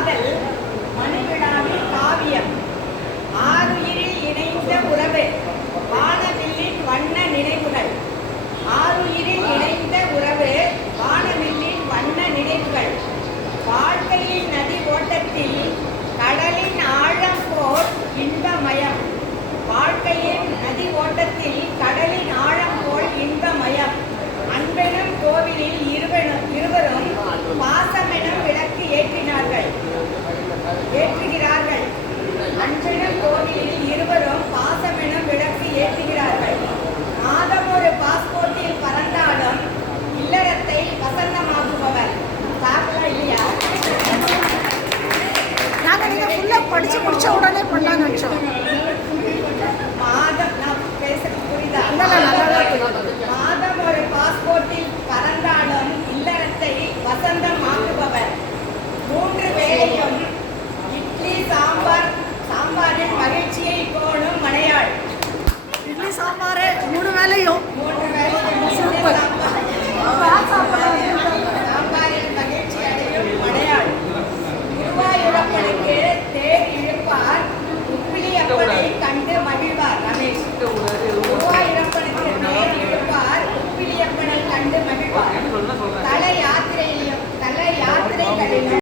காதல் மணிவிழாவில் காவியம். ஆருயிரில் இணைந்த உறவு வானவில்லின் வண்ண நினைவுகள். ஆருயிரில் இணைந்த உறவு வானவில்லின் வண்ண நினைவுகள். வாழ்க்கையின் நதி ஓட்டத்தில் கடலின் ஆழம் போல் இன்பமயம். வாழ்க்கையின் நதி ஓட்டத்தில் கடலின் ஆழம் போல் இன்பமயம். அன்பெனும் கோவிலில் இருவரும் பாசமெனும் விளக்கு ஏற்றுகிறார்கள். அன்பெனும் கோவிலில் இருவரும் பாசமெனும் விளக்கு ஏற்றுகிறார்கள். மாதம் ஒரு பாஸ்போர்ட்டில் பறந்தாலும் இல்லறத்தை வசந்தமாக்குபவர். சாப்பிடா இல்லையா? நாங்கள் நீங்கள் ஃபுல்லாக படித்து முடிச்ச உடனே பண்ணலான்னு நினச்சோம்.